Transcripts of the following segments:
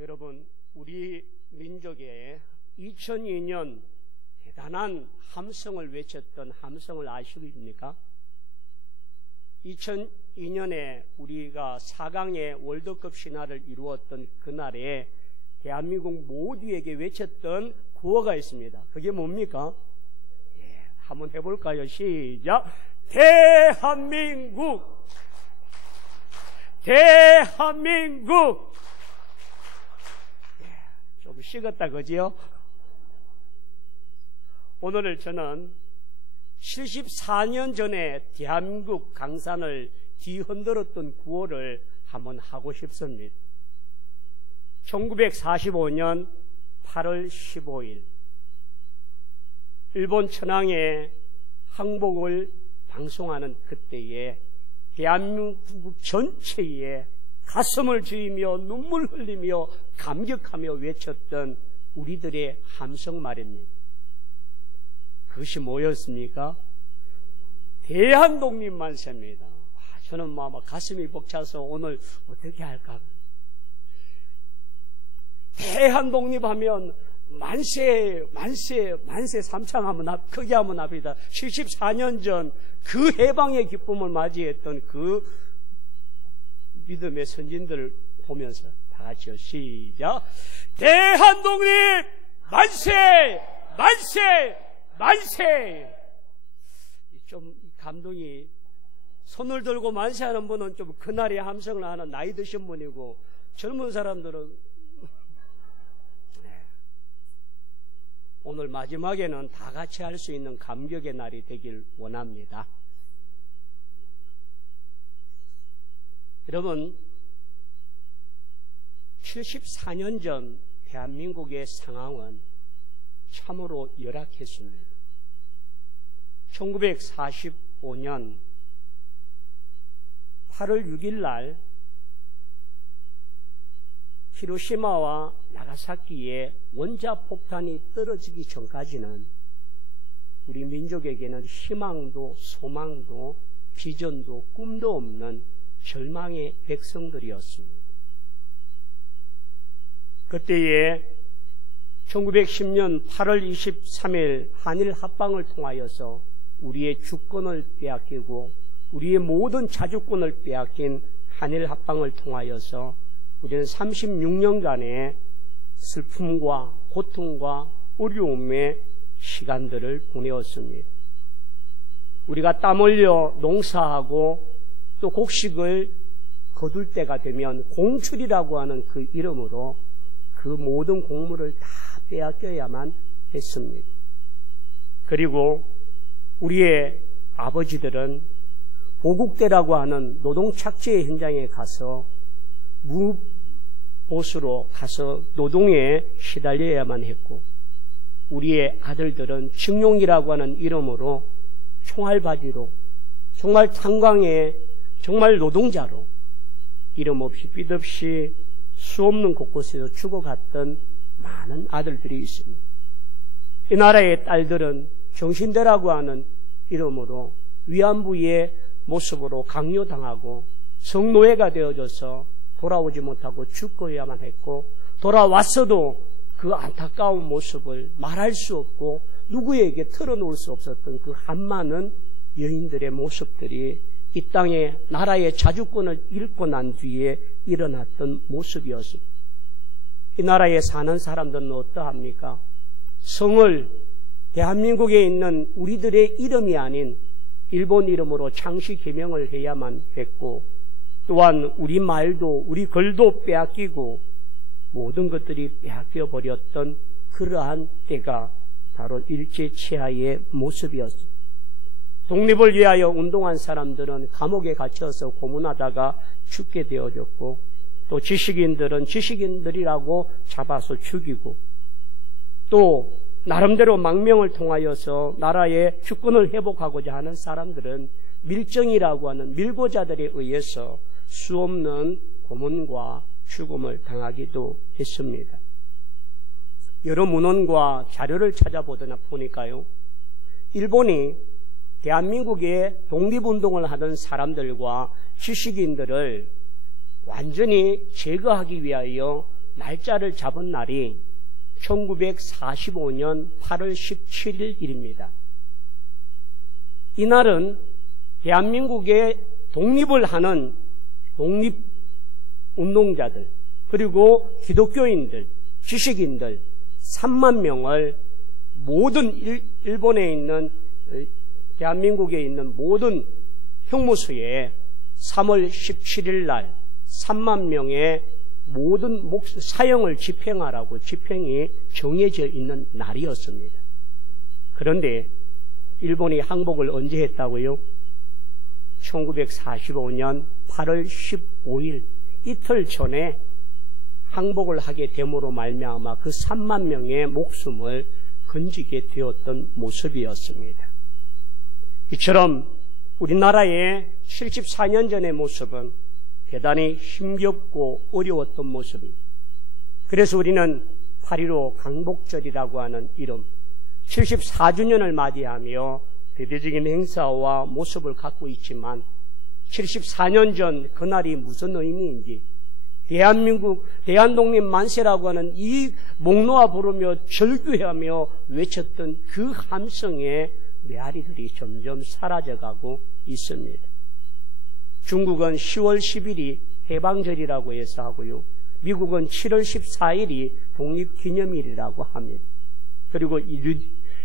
여러분, 우리 민족의 2002년 대단한 함성을 외쳤던 함성을 아십니까? 2002년에 우리가 4강의 월드컵 신화를 이루었던 그날에 대한민국 모두에게 외쳤던 구호가 있습니다. 그게 뭡니까? 한번 해볼까요? 시작! 대한민국! 대한민국! 좀 식었다, 그지요? 오늘 저는 74년 전에 대한민국 강산을 뒤흔들었던 구호를 한번 하고 싶습니다. 1945년 8월 15일 일본 천황의 항복을 방송하는 그때에 대한민국 전체에 가슴을 쥐며 눈물 흘리며 감격하며 외쳤던 우리들의 함성 말입니다. 그것이 뭐였습니까? 대한독립 만세입니다. 저는 가슴이 벅차서 오늘 어떻게 할까? 대한독립하면 만세, 만세, 만세 삼창하면 크게 하면 합니다. 74년 전 그 해방의 기쁨을 맞이했던 그 믿음의 선진들을 보면서 다 같이요. 시작! 대한독립 만세! 만세! 만세! 좀 감동이, 손을 들고 만세하는 분은 좀 그날의 함성을 하는 나이 드신 분이고, 젊은 사람들은 오늘 마지막에는 다 같이 할 수 있는 감격의 날이 되길 원합니다. 여러분, 74년 전 대한민국의 상황은 참으로 열악했습니다. 1945년 8월 6일 날 히로시마와 나가사키에 원자폭탄이 떨어지기 전까지는 우리 민족에게는 희망도 소망도 비전도 꿈도 없는 절망의 백성들이었습니다. 그때에 1910년 8월 23일 한일 합방을 통하여서 우리의 주권을 빼앗기고 우리의 모든 자주권을 빼앗긴 한일 합방을 통하여서 우리는 36년간의 슬픔과 고통과 어려움의 시간들을 보내었습니다. 우리가 땀 흘려 농사하고 또 곡식을 거둘 때가 되면 공출이라고 하는 그 이름으로 그 모든 곡물을 다 빼앗겨야만 했습니다. 그리고 우리의 아버지들은 보국대라고 하는 노동착취의 현장에 가서 무보수로 가서 노동에 시달려야만 했고, 우리의 아들들은 징용이라고 하는 이름으로 총알바지로 정말 탄광의 정말 노동자로 이름 없이 빚 없이 수 없는 곳곳에서 죽어갔던 많은 아들들이 있습니다. 이 나라의 딸들은 정신대라고 하는 이름으로 위안부의 모습으로 강요당하고 성노예가 되어져서 돌아오지 못하고 죽어야만 했고, 돌아왔어도 그 안타까운 모습을 말할 수 없고 누구에게 털어놓을 수 없었던 그 한많은 여인들의 모습들이 이 땅에 나라의 자주권을 잃고 난 뒤에 일어났던 모습이었습니다. 이 나라에 사는 사람들은 어떠합니까? 성을 대한민국에 있는 우리들의 이름이 아닌 일본 이름으로 창시 개명을 해야만 했고, 또한 우리 말도 우리 글도 빼앗기고 모든 것들이 빼앗겨 버렸던 그러한 때가 바로 일제치하의 모습이었습니다. 독립을 위하여 운동한 사람들은 감옥에 갇혀서 고문하다가 죽게 되어졌고, 또 지식인들은 지식인들이라고 잡아서 죽이고, 또 나름대로 망명을 통하여서 나라의 주권을 회복하고자 하는 사람들은 밀정이라고 하는 밀고자들에 의해서 수없는 고문과 죽음을 당하기도 했습니다. 여러 문헌과 자료를 찾아보니까요, 일본이 대한민국의 독립운동을 하던 사람들과 지식인들을 완전히 제거하기 위하여 날짜를 잡은 날이 1945년 8월 17일입니다. 이날은 대한민국의 독립을 하는 독립운동자들, 그리고 기독교인들, 지식인들 3만 명을 모든 일본에 있는, 대한민국에 있는 모든 형무소에 3월 17일 날 3만 명의 모든 사형을 집행하라고 집행이 정해져 있는 날이었습니다. 그런데 일본이 항복을 언제 했다고요? 1945년 8월 15일 이틀 전에 항복을 하게 됨으로 말미암아 그 3만 명의 목숨을 건지게 되었던 모습이었습니다. 이처럼 우리나라의 74년 전의 모습은 대단히 힘겹고 어려웠던 모습입니다. 그래서 우리는 8.15 강복절이라고 하는 이름, 74주년을 맞이하며 대대적인 행사와 모습을 갖고 있지만 74년 전 그날이 무슨 의미인지, 대한민국 대한독립 만세라고 하는 이 목 놓아 부르며 절규하며 외쳤던 그 함성의 메아리들이 점점 사라져가고 있습니다. 중국은 10월 10일이 해방절이라고 해서 하고요, 미국은 7월 14일이 독립기념일이라고 합니다. 그리고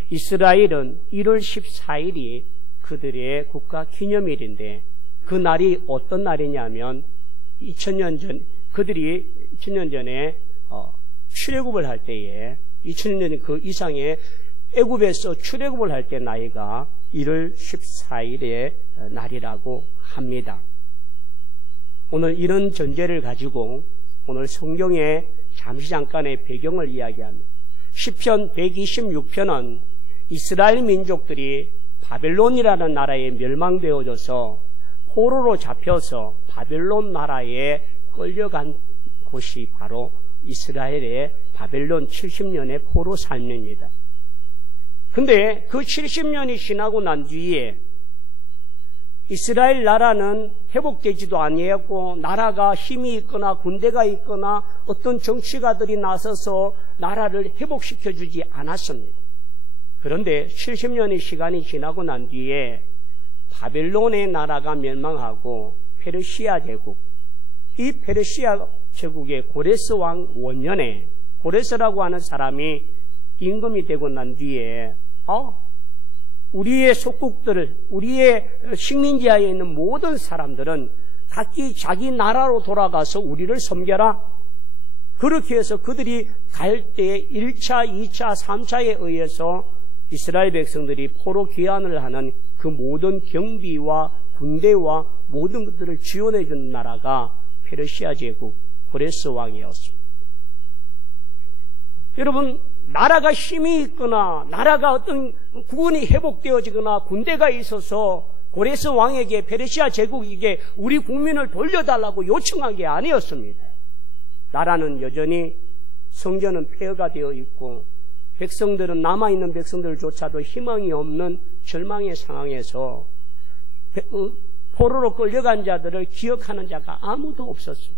이스라엘은 1월 14일이 그들의 국가기념일인데 그 날이 어떤 날이냐면 2000년 전, 그들이 2000년 전에 출애굽을 할 때에 2000년 전 그 이상의 애굽에서 출애굽을 할 때 나이가 1월 14일의 날이라고 합니다. 오늘 이런 전제를 가지고 오늘 성경의 잠깐의 배경을 이야기합니다. 시편 126편은 이스라엘 민족들이 바벨론이라는 나라에 멸망되어져서 포로로 잡혀서 바벨론 나라에 끌려간 곳이 바로 이스라엘의 바벨론 70년의 포로 삶입니다. 근데 그 70년이 지나고 난 뒤에 이스라엘 나라는 회복되지도 아니했고, 나라가 힘이 있거나 군대가 있거나 어떤 정치가들이 나서서 나라를 회복시켜주지 않았습니다. 그런데 70년의 시간이 지나고 난 뒤에 바벨론의 나라가 멸망하고 페르시아 제국, 이 페르시아 제국의 고레스 왕 원년에 고레스라고 하는 사람이 임금이 되고 난 뒤에 우리의 속국들을, 우리의 식민지하에 있는 모든 사람들은 각기 자기 나라로 돌아가서 우리를 섬겨라. 그렇게 해서 그들이 갈 때 1차, 2차, 3차에 의해서 이스라엘 백성들이 포로 귀환을 하는 그 모든 경비와 군대와 모든 것들을 지원해 준 나라가 페르시아 제국 고레스 왕이었습니다. 여러분, 나라가 힘이 있거나 나라가 어떤 구원이 회복되어지거나 군대가 있어서 고레스 왕에게, 페르시아 제국에게 우리 국민을 돌려달라고 요청한 게 아니었습니다. 나라는 여전히, 성전은 폐허가 되어 있고 백성들은, 남아있는 백성들조차도 희망이 없는 절망의 상황에서 포로로 끌려간 자들을 기억하는 자가 아무도 없었습니다.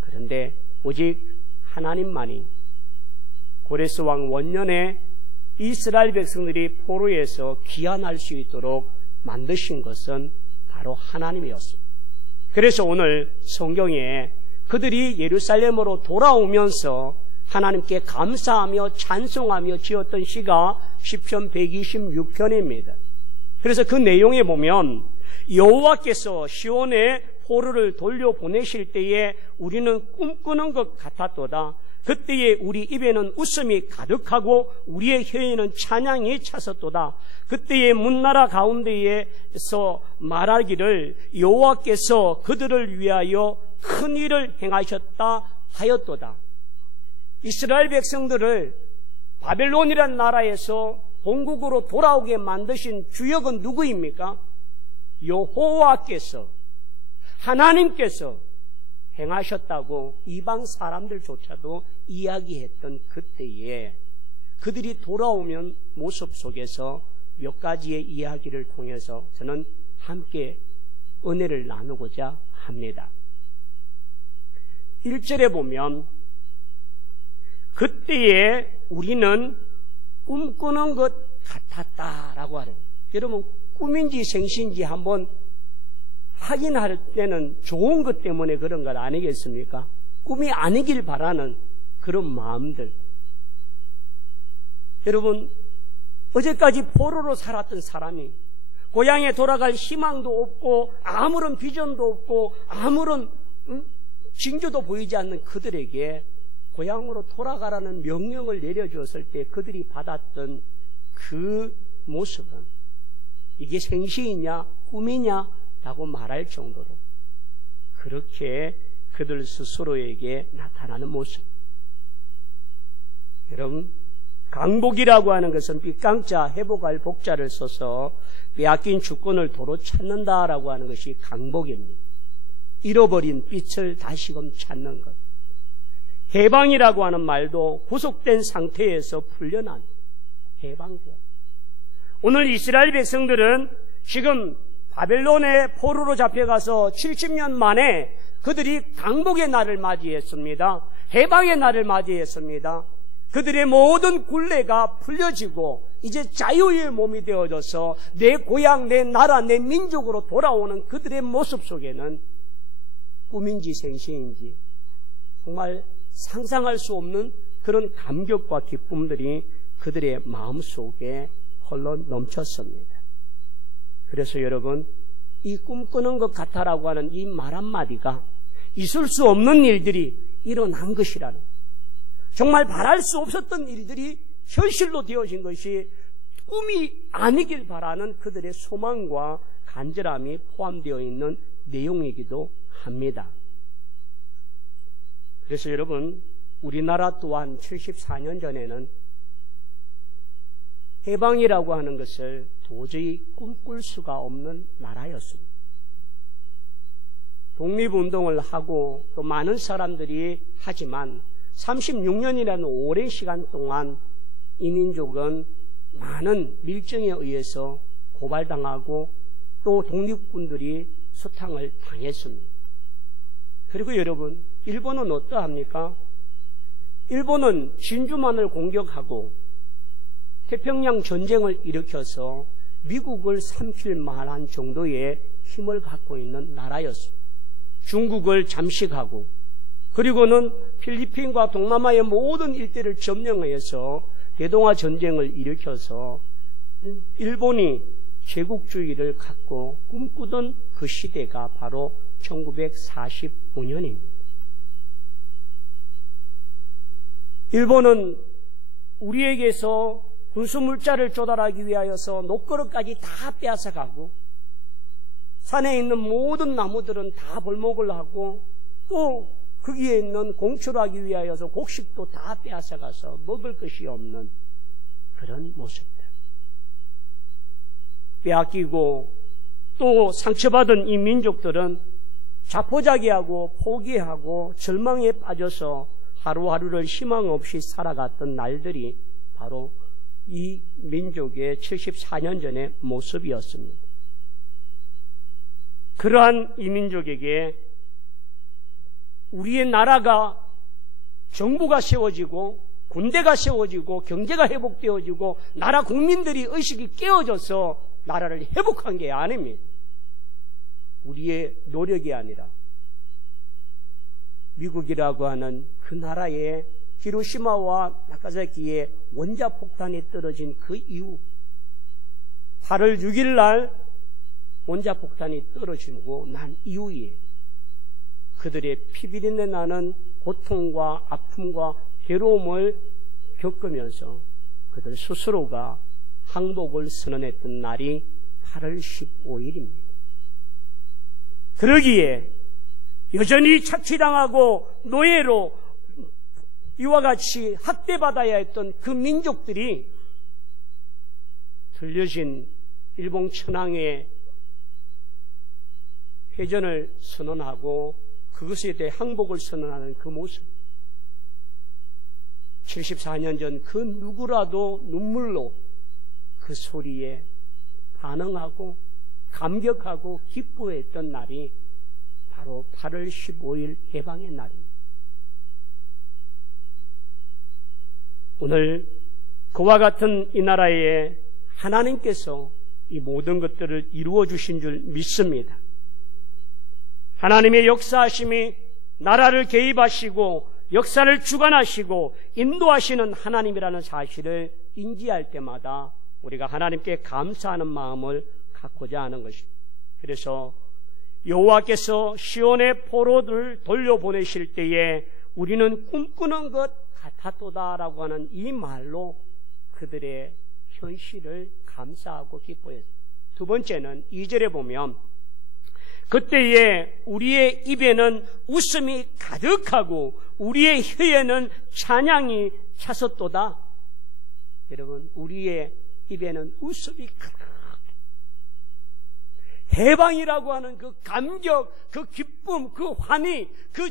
그런데 오직 하나님만이 고레스 왕 원년에 이스라엘 백성들이 포로에서 귀환할 수 있도록 만드신 것은 바로 하나님이었습니다. 그래서 오늘 성경에 그들이 예루살렘으로 돌아오면서 하나님께 감사하며 찬송하며 지었던 시가 시편 126편입니다. 그래서 그 내용에 보면 여호와께서 시온에 포로를 돌려보내실 때에 우리는 꿈꾸는 것 같았도다. 그때에 우리 입에는 웃음이 가득하고 우리의 혀에는 찬양이 찼었도다. 그때에 문나라 가운데에서 말하기를 여호와께서 그들을 위하여 큰 일을 행하셨다 하였도다. 이스라엘 백성들을 바벨론이라는 나라에서 본국으로 돌아오게 만드신 주역은 누구입니까? 여호와께서, 하나님께서 행하셨다고 이방 사람들조차도 이야기했던 그때에 그들이 돌아오면 모습 속에서 몇 가지의 이야기를 통해서 저는 함께 은혜를 나누고자 합니다. 1절에 보면 그때에 우리는 꿈꾸는 것 같았다라고 하는, 여러분 꿈인지 생시인지 한번 확인할 때는 좋은 것 때문에 그런 것 아니겠습니까? 꿈이 아니길 바라는 그런 마음들. 여러분, 어제까지 포로로 살았던 사람이 고향에 돌아갈 희망도 없고 아무런 비전도 없고 아무런 징조도 보이지 않는 그들에게 고향으로 돌아가라는 명령을 내려주었을 때 그들이 받았던 그 모습은 이게 생시이냐 꿈이냐 라고 말할 정도로 그렇게 그들 스스로에게 나타나는 모습. 여러분, 강복이라고 하는 것은 빗강자, 회복할 복자를 써서 빼앗긴 주권을 도로 찾는다라고 하는 것이 강복입니다. 잃어버린 빛을 다시금 찾는 것. 해방이라고 하는 말도 구속된 상태에서 풀려난 해방돼. 오늘 이스라엘 백성들은 지금 바벨론의 포로로 잡혀가서 70년 만에 그들이 강복의 날을 맞이했습니다. 해방의 날을 맞이했습니다. 그들의 모든 굴레가 풀려지고 이제 자유의 몸이 되어져서 내 고향, 내 나라, 내 민족으로 돌아오는 그들의 모습 속에는 꿈인지 생시인지 정말 상상할 수 없는 그런 감격과 기쁨들이 그들의 마음속에 흘러 넘쳤습니다. 그래서 여러분, 이 꿈꾸는 것 같아라고 하는 이 말 한마디가 있을 수 없는 일들이 일어난 것이라는, 정말 바랄 수 없었던 일들이 현실로 되어진 것이 꿈이 아니길 바라는 그들의 소망과 간절함이 포함되어 있는 내용이기도 합니다. 그래서 여러분, 우리나라 또한 74년 전에는 해방이라고 하는 것을 도저히 꿈꿀 수가 없는 나라였습니다. 독립운동을 하고 또 많은 사람들이 하지만 36년이라는 오랜 시간 동안 이 민족은 많은 밀정에 의해서 고발당하고 또 독립군들이 수탕을 당했습니다. 그리고 여러분, 일본은 어떠합니까? 일본은 진주만을 공격하고 태평양 전쟁을 일으켜서 미국을 삼킬 만한 정도의 힘을 갖고 있는 나라였습니다. 중국을 잠식하고 그리고는 필리핀과 동남아의 모든 일대를 점령해서 대동아 전쟁을 일으켜서 일본이 제국주의를 갖고 꿈꾸던 그 시대가 바로 1945년입니다. 일본은 우리에게서 군수물자를 조달하기 위하여서 녹거릇까지 다 빼앗아가고 산에 있는 모든 나무들은 다 벌목을 하고 또 거기에 있는 공출하기 위하여서 곡식도 다 빼앗아가서 먹을 것이 없는 그런 모습들. 빼앗기고 또 상처받은 이 민족들은 자포자기하고 포기하고 절망에 빠져서 하루하루를 희망 없이 살아갔던 날들이 바로 이 민족의 74년 전의 모습이었습니다. 그러한 이 민족에게 우리의 나라가 정부가 세워지고 군대가 세워지고 경제가 회복되어지고 나라 국민들이 의식이 깨어져서 나라를 회복한 게 아닙니다. 우리의 노력이 아니라 미국이라고 하는 그 나라의 히로시마와 나가사키에 원자폭탄이 떨어진 그 이후 8월 6일 날 원자폭탄이 떨어지고 난 이후에 그들의 피비린내 나는 고통과 아픔과 괴로움을 겪으면서 그들 스스로가 항복을 선언했던 날이 8월 15일입니다. 그러기에 여전히 착취당하고 노예로 이와 같이 학대받아야 했던 그 민족들이 들려진 일본 천황의 회전을 선언하고 그것에 대해 항복을 선언하는 그 모습, 74년 전 그 누구라도 눈물로 그 소리에 반응하고 감격하고 기뻐했던 날이 바로 8월 15일 해방의 날입니다. 오늘 그와 같은 이 나라에 하나님께서 이 모든 것들을 이루어 주신 줄 믿습니다. 하나님의 역사하심이 나라를 개입하시고 역사를 주관하시고 인도하시는 하나님이라는 사실을 인지할 때마다 우리가 하나님께 감사하는 마음을 갖고자 하는 것입니다. 그래서 여호와께서 시온의 포로들을 돌려보내실 때에 우리는 꿈꾸는 것 같았도다라고 하는 이 말로 그들의 현실을 감사하고 기뻐했습니다. 두 번째는 2절에 보면 그때에 우리의 입에는 웃음이 가득하고 우리의 혀에는 찬양이 찼었도다. 여러분, 우리의 입에는 웃음이 가득, 대방이라고 하는 그 감격, 그 기쁨, 그 환희, 그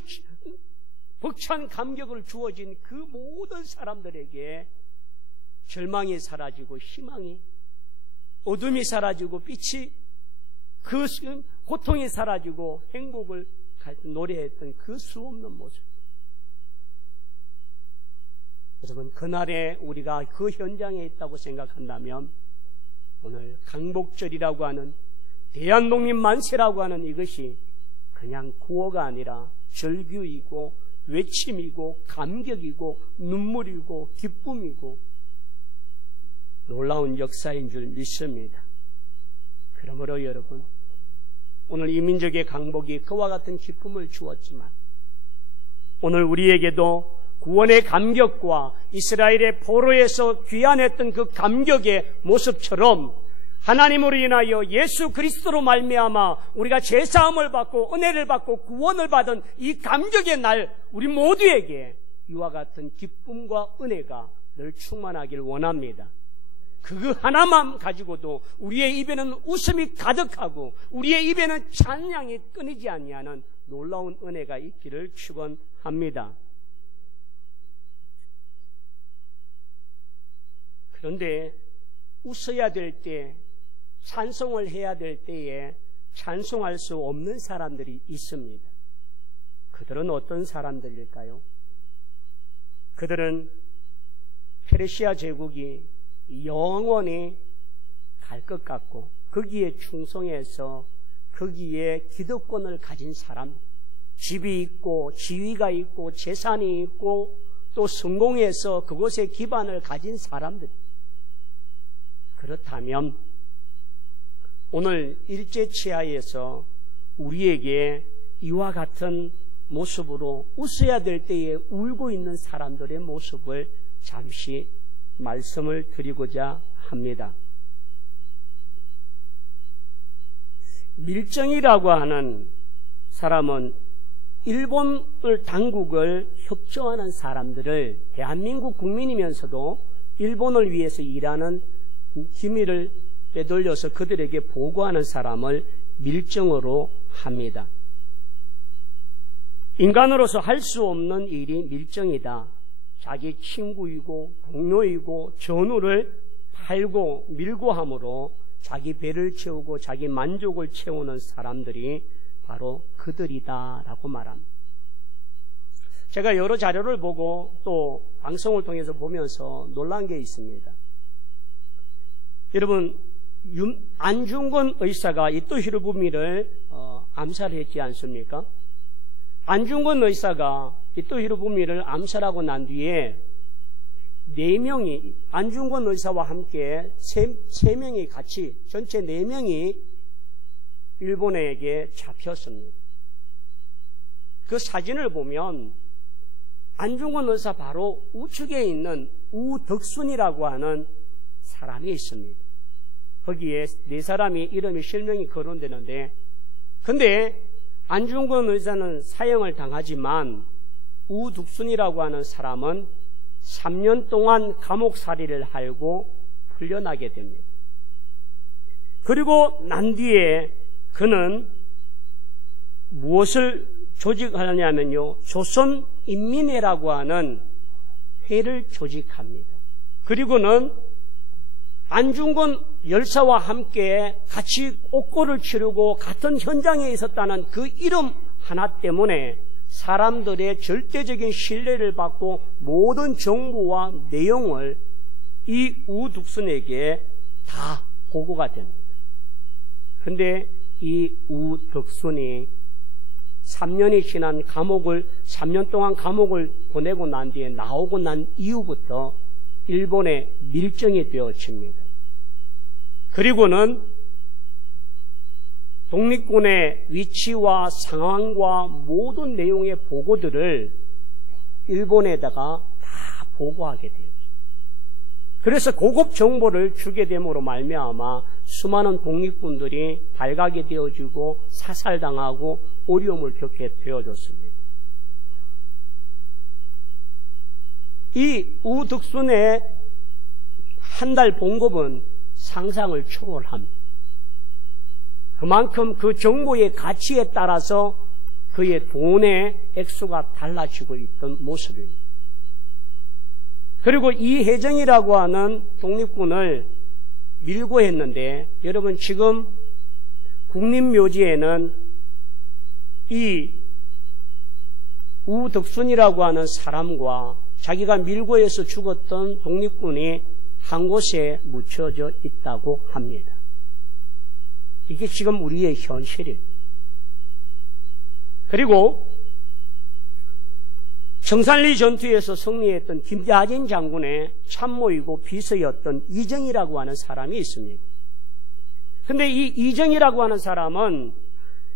벅찬 감격을 주어진 그 모든 사람들에게 절망이 사라지고 희망이, 어둠이 사라지고 빛이, 그 고통이 사라지고 행복을 노래했던 그 수없는 모습. 여러분, 그날에 우리가 그 현장에 있다고 생각한다면 오늘 강복절이라고 하는 대한독립 만세라고 하는 이것이 그냥 구호가 아니라 절규이고 외침이고 감격이고 눈물이고 기쁨이고 놀라운 역사인 줄 믿습니다. 그러므로 여러분, 오늘 이 민족의 강복이 그와 같은 기쁨을 주었지만 오늘 우리에게도 구원의 감격과 이스라엘의 포로에서 귀환했던 그 감격의 모습처럼 하나님으로 인하여 예수 그리스도로 말미암아 우리가 제사함을 받고 은혜를 받고 구원을 받은 이 감격의 날, 우리 모두에게 이와 같은 기쁨과 은혜가 늘 충만하길 원합니다. 그 하나만 가지고도 우리의 입에는 웃음이 가득하고 우리의 입에는 찬양이 끊이지 아니하는 놀라운 은혜가 있기를 축원합니다. 그런데 웃어야 될 때, 찬송을 해야 될 때에 찬송할 수 없는 사람들이 있습니다. 그들은 어떤 사람들일까요? 그들은 페르시아 제국이 영원히 갈 것 같고 거기에 충성해서 거기에 기득권을 가진 사람, 집이 있고 지위가 있고 재산이 있고 또 성공해서 그곳에 기반을 가진 사람들. 그렇다면 오늘 일제치하에서 우리에게 이와 같은 모습으로 웃어야 될 때에 울고 있는 사람들의 모습을 잠시 말씀을 드리고자 합니다. 밀정이라고 하는 사람은 일본을 당국을 협조하는 사람들을 대한민국 국민이면서도 일본을 위해서 일하는 기밀을 빼돌려서 그들에게 보고하는 사람을 밀정으로 합니다. 인간으로서 할 수 없는 일이 밀정이다. 자기 친구이고 동료이고 전우를 팔고 밀고 함으로 자기 배를 채우고 자기 만족을 채우는 사람들이 바로 그들이다라고 말합니다. 제가 여러 자료를 보고 또 방송을 통해서 보면서 놀란 게 있습니다. 여러분, 안중근 의사가 이토 히로부미를 암살했지 않습니까? 안중근 의사가 이토 히로부미를 암살하고 난 뒤에 4명이, 안중근 의사와 함께 3명이 같이, 전체 4명이 일본에게 잡혔습니다. 그 사진을 보면 안중근 의사 바로 우측에 있는 우덕순이라고 하는 사람이 있습니다. 거기에 4사람이 이름이 실명이 거론되는데, 근데 안중근 의사는 사형을 당하지만 우덕순이라고 하는 사람은 3년 동안 감옥살이를 하고 풀려나게 됩니다. 그리고 난 뒤에 그는 무엇을 조직하느냐면요, 조선인민회라고 하는 회를 조직합니다. 그리고는 안중근 열사와 함께 같이 옥고를 치르고 같은 현장에 있었다는 그 이름 하나 때문에 사람들의 절대적인 신뢰를 받고 모든 정보와 내용을 이 우득순에게 다 보고가 됩니다. 근데 이 우득순이 3년이 지난 3년 동안 감옥을 보내고 난 뒤에 나오고 난 이후부터 일본에 밀정이 되어집니다. 그리고는 독립군의 위치와 상황과 모든 내용의 보고들을 일본에다가 다 보고하게 돼요. 그래서 고급 정보를 주게 됨으로 말미암아 수많은 독립군들이 발각이 되어지고 사살당하고 어려움을 겪게 되어졌습니다. 이 우득순의 한 달 봉급은 상상을 초월합니다. 그만큼 그 정보의 가치에 따라서 그의 돈의 액수가 달라지고 있던 모습입니다. 그리고 이혜정이라고 하는 독립군을 밀고 했는데, 여러분 지금 국립묘지에는 이 우득순이라고 하는 사람과 자기가 밀고 해서 죽었던 독립군이 한 곳에 묻혀져 있다고 합니다. 이게 지금 우리의 현실입니다. 그리고 청산리 전투에서 승리했던 김자진 장군의 참모이고 비서였던 이정이라고 하는 사람이 있습니다. 그런데 이 이정이라고 하는 사람은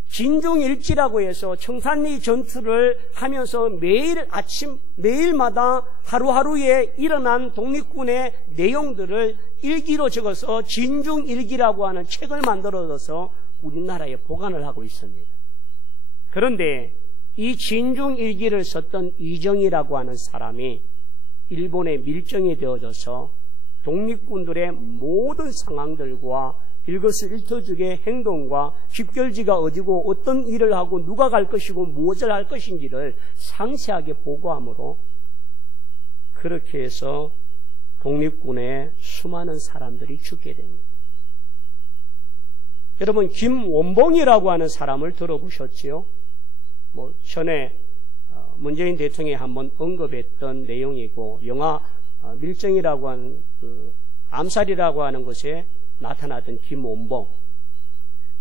진중일지라고 해서 청산리 전투를 하면서 매일 아침, 매일마다 하루하루에 일어난 독립군의 내용들을 일기로 적어서 진중일기라고 하는 책을 만들어서 우리나라에 보관을 하고 있습니다. 그런데 이 진중일기를 썼던 이정이라고 하는 사람이 일본에 밀정이 되어져서 독립군들의 모든 상황들과 일거수일투족의 행동과 집결지가 어디고 어떤 일을 하고 누가 갈 것이고 무엇을 할 것인지를 상세하게 보고함으로 그렇게 해서 독립군의 수많은 사람들이 죽게 됩니다. 여러분 김원봉이라고 하는 사람을 들어보셨지요? 전에 문재인 대통령이 한번 언급했던 내용이고 영화 밀정이라고 하는 암살이라고 하는 것에 나타났던 김원봉.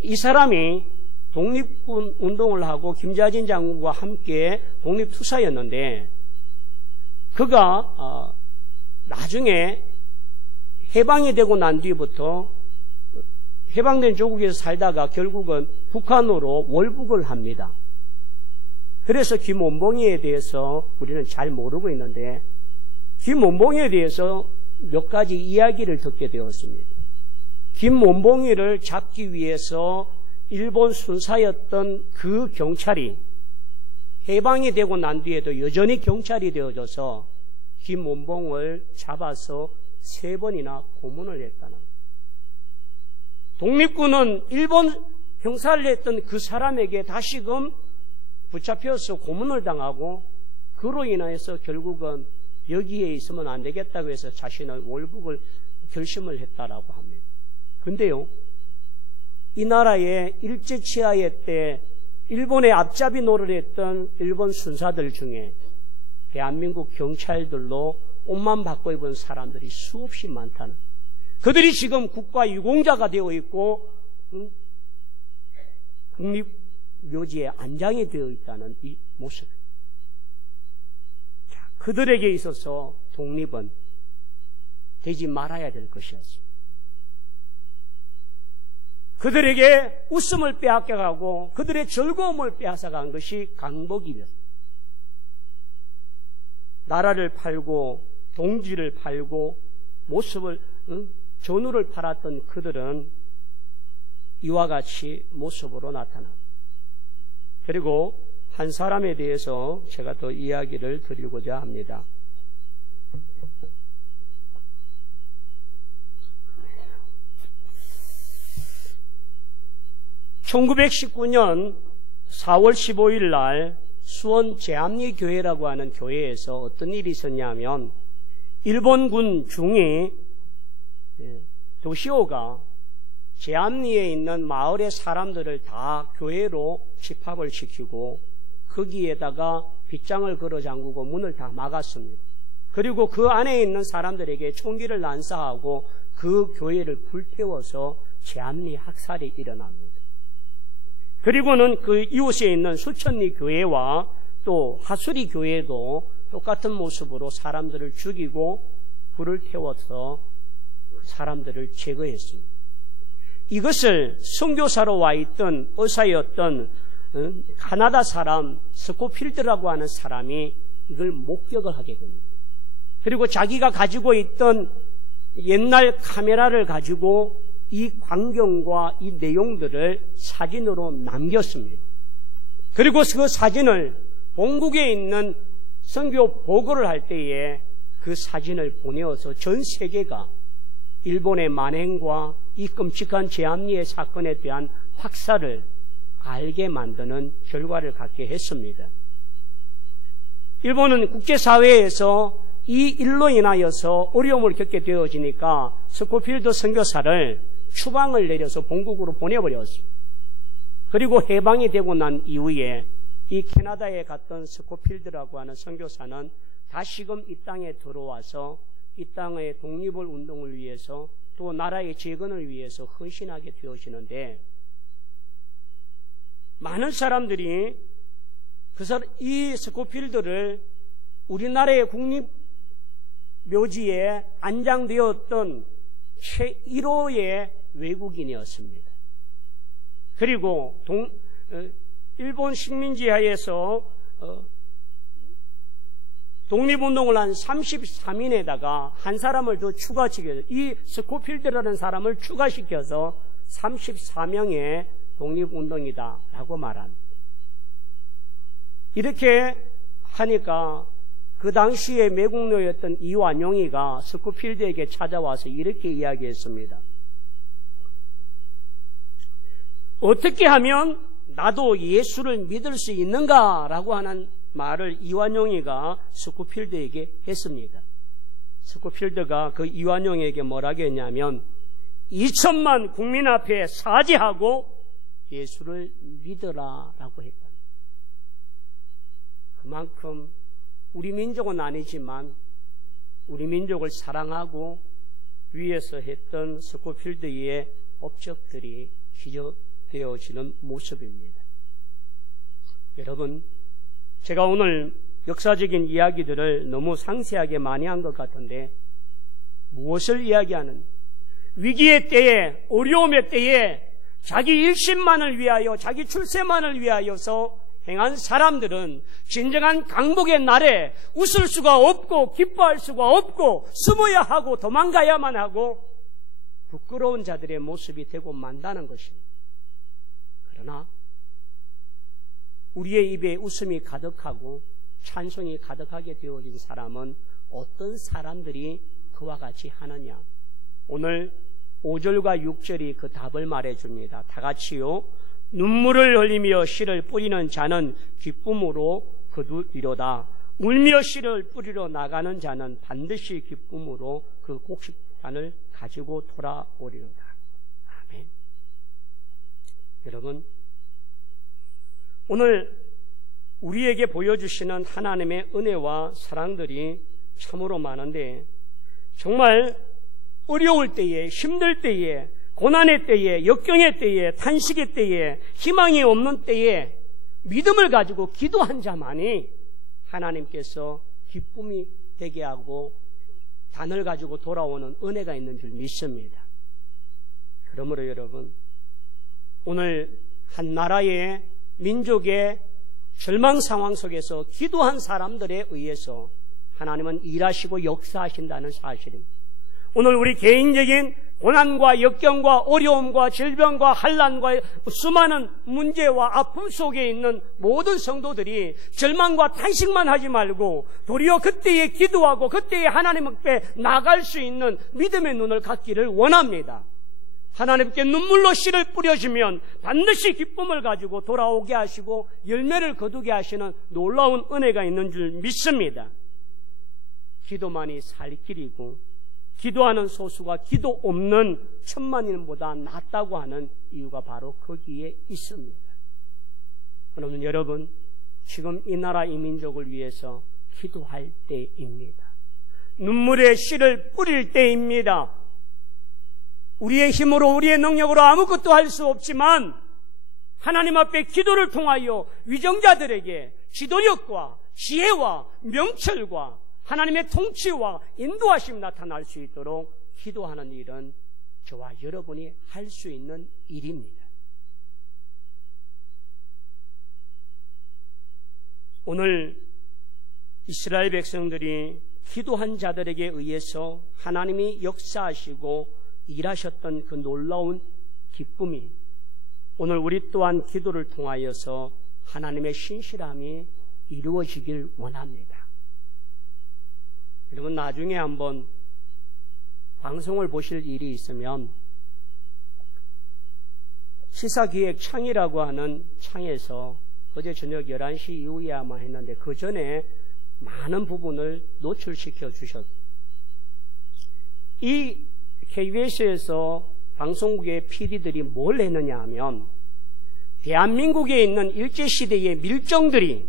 이 사람이 독립군 운동을 하고 김자진 장군과 함께 독립투사였는데 그가 나중에 해방이 되고 난 뒤부터 해방된 조국에서 살다가 결국은 북한으로 월북을 합니다. 그래서 김원봉에 대해서 우리는 잘 모르고 있는데 김원봉에 대해서 몇 가지 이야기를 듣게 되었습니다. 김원봉이를 잡기 위해서 일본 순사였던 그 경찰이 해방이 되고 난 뒤에도 여전히 경찰이 되어져서 김원봉을 잡아서 3번이나 고문을 했다는 거예요. 독립군은 일본 형사를 했던 그 사람에게 다시금 붙잡혀서 고문을 당하고 그로 인해서 결국은 여기에 있으면 안 되겠다고 해서 자신의 월북을 결심을 했다라고 합니다. 근데요, 이 나라의 일제치하의 때 일본의 앞잡이 노릇을 했던 일본 순사들 중에 대한민국 경찰들로 옷만 바꿔 입은 사람들이 수없이 많다는, 그들이 지금 국가 유공자가 되어 있고 국립묘지에 안장이 되어 있다는 이 모습. 그들에게 있어서 독립은 되지 말아야 될 것이었습니다. 그들에게 웃음을 빼앗겨가고 그들의 즐거움을 빼앗아간 것이 강복이었습니다. 나라를 팔고 동지를 팔고 모습을 전우를 팔았던 그들은 이와 같이 모습으로 나타납니다. 그리고 한 사람에 대해서 제가 더 이야기를 드리고자 합니다. (1919년 4월 15일) 날 수원 제암리 교회라고 하는 교회에서 어떤 일이 있었냐면 일본군 중위 도시오가 제암리에 있는 마을의 사람들을 다 교회로 집합을 시키고 거기에다가 빗장을 걸어 잠그고 문을 다 막았습니다. 그리고 그 안에 있는 사람들에게 총기를 난사하고 그 교회를 불태워서 제한리 학살이 일어납니다. 그리고는 그 이웃에 있는 수천리 교회와 또 하수리 교회도 똑같은 모습으로 사람들을 죽이고 불을 태워서 사람들을 제거했습니다. 이것을 선교사로 와 있던 의사였던 카나다 사람 스코필드라고 하는 사람이 이걸 목격을 하게 됩니다. 그리고 자기가 가지고 있던 옛날 카메라를 가지고 이 광경과 이 내용들을 사진으로 남겼습니다. 그리고 그 사진을 본국에 있는 선교 보고를 할 때에 그 사진을 보내어서 전 세계가 일본의 만행과 이 끔찍한 제암리의 사건에 대한 확산을 알게 만드는 결과를 갖게 했습니다. 일본은 국제사회에서 이 일로 인하여서 어려움을 겪게 되어지니까 스코필드 선교사를 추방을 내려서 본국으로 보내버렸습니다. 그리고 해방이 되고 난 이후에 이 캐나다에 갔던 스코필드라고 하는 선교사는 다시금 이 땅에 들어와서 이 땅의 독립을 운동을 위해서 또 나라의 재건을 위해서 헌신하게 되어지는데, 많은 사람들이 이 스코필드를 우리나라의 국립묘지에 안장되었던 제1호의 외국인이었습니다. 그리고 일본 식민지 하에서 독립운동을 한 33인에다가 한 사람을 더 추가시켜서, 이 스코필드라는 사람을 추가시켜서 34명의 독립운동이다라고 말합니다. 이렇게 하니까 그 당시에 매국노였던 이완용이가 스코필드에게 찾아와서 이렇게 이야기했습니다. 어떻게 하면 나도 예수를 믿을 수 있는가라고 하는 말을 이완용이가 스코필드에게 했습니다. 스코필드가 그 이완용에게 뭐라고 했냐면 2천만 국민 앞에 사죄하고 예수를 믿으라라고 했다. 그만큼 우리 민족은 아니지만 우리 민족을 사랑하고 위에서 했던 스코필드의 업적들이 기저되어지는 모습입니다. 여러분, 제가 오늘 역사적인 이야기들을 너무 상세하게 많이 한 것 같은데, 무엇을 이야기하는, 위기의 때에, 어려움의 때에 자기 일심만을 위하여, 자기 출세만을 위하여서 행한 사람들은 진정한 강복의 날에 웃을 수가 없고 기뻐할 수가 없고 숨어야 하고 도망가야만 하고 부끄러운 자들의 모습이 되고 만다는 것입니다. 그러나 우리의 입에 웃음이 가득하고 찬송이 가득하게 되어진 사람은 어떤 사람들이 그와 같이 하느냐? 오늘 5절과 6절이 그 답을 말해줍니다. 다 같이요. 눈물을 흘리며 씨를 뿌리는 자는 기쁨으로 거두리로다. 울며 씨를 뿌리러 나가는 자는 반드시 기쁨으로 그 곡식단을 가지고 돌아오리로다. 아멘. 여러분, 오늘 우리에게 보여주시는 하나님의 은혜와 사랑들이 참으로 많은데, 정말 어려울 때에, 힘들 때에, 고난의 때에, 역경의 때에, 탄식의 때에, 희망이 없는 때에 믿음을 가지고 기도한 자만이 하나님께서 기쁨이 되게 하고 단을 가지고 돌아오는 은혜가 있는 줄 믿습니다. 그러므로 여러분, 오늘 한 나라의 민족의 절망 상황 속에서 기도한 사람들에 의해서 하나님은 일하시고 역사하신다는 사실입니다. 오늘 우리 개인적인 고난과 역경과 어려움과 질병과 환난과 수많은 문제와 아픔 속에 있는 모든 성도들이 절망과 탄식만 하지 말고 도리어 그때에 기도하고 그때에 하나님 앞에 나갈 수 있는 믿음의 눈을 갖기를 원합니다. 하나님께 눈물로 씨를 뿌려주면 반드시 기쁨을 가지고 돌아오게 하시고 열매를 거두게 하시는 놀라운 은혜가 있는 줄 믿습니다. 기도만이 살 길이고 기도하는 소수가 기도 없는 천만인보다 낫다고 하는 이유가 바로 거기에 있습니다. 그러면 여러분, 지금 이 나라 이 민족을 위해서 기도할 때입니다. 눈물의 씨를 뿌릴 때입니다. 우리의 힘으로 우리의 능력으로 아무것도 할 수 없지만 하나님 앞에 기도를 통하여 위정자들에게 지도력과 지혜와 명철과 하나님의 통치와 인도하심 나타날 수 있도록 기도하는 일은 저와 여러분이 할 수 있는 일입니다. 오늘 이스라엘 백성들이 기도한 자들에게 의해서 하나님이 역사하시고 일하셨던 그 놀라운 기쁨이 오늘 우리 또한 기도를 통하여서 하나님의 신실함이 이루어지길 원합니다. 여러분, 나중에 한번 방송을 보실 일이 있으면 시사기획 창이라고 하는 창에서 어제 저녁 11시 이후에 아마 했는데 그 전에 많은 부분을 노출시켜 주셨어요. 이 KBS에서 방송국의 PD들이 뭘 했느냐 하면 대한민국에 있는 일제시대의 밀정들이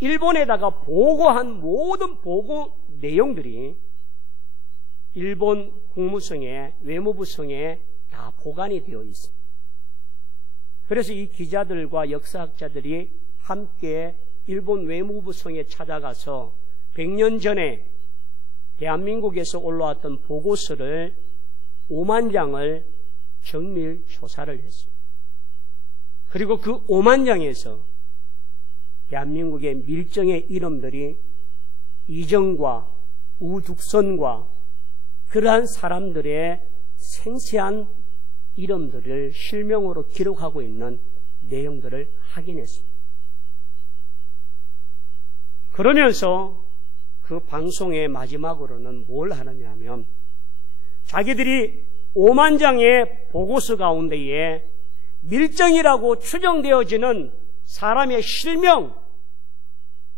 일본에다가 보고한 모든 보고 내용들이 일본 국무성에 외무부성에 다 보관이 되어 있습니다. 그래서 이 기자들과 역사학자들이 함께 일본 외무부성에 찾아가서 100년 전에 대한민국에서 올라왔던 보고서를 5만 장을 정밀 조사를 했습니다. 그리고 그 5만 장에서 대한민국의 밀정의 이름들이 이정과 우둑선과 그러한 사람들의 생생한 이름들을 실명으로 기록하고 있는 내용들을 확인했습니다. 그러면서 그 방송의 마지막으로는 뭘 하느냐 하면 자기들이 5만 장의 보고서 가운데에 밀정이라고 추정되어지는 사람의 실명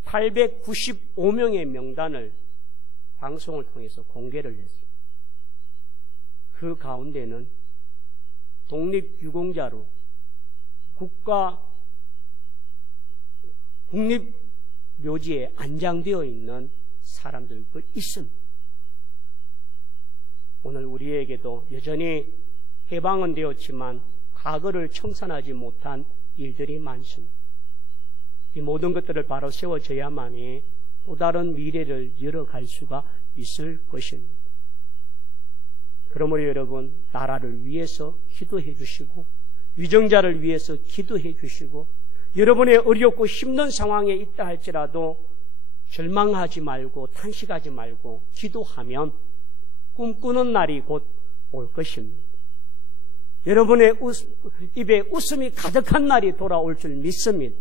895명의 명단을 방송을 통해서 공개를 했습니다. 그 가운데는 독립유공자로 국립묘지에 안장되어 있는 사람들도 있습니다. 오늘 우리에게도 여전히 해방은 되었지만 과거를 청산하지 못한 일들이 많습니다. 이 모든 것들을 바로 세워져야만이 또 다른 미래를 열어갈 수가 있을 것입니다. 그러므로 여러분, 나라를 위해서 기도해 주시고 위정자를 위해서 기도해 주시고 여러분의 어렵고 힘든 상황에 있다 할지라도 절망하지 말고 탄식하지 말고 기도하면 꿈꾸는 날이 곧 올 것입니다. 여러분의 입에 웃음이 가득한 날이 돌아올 줄 믿습니다.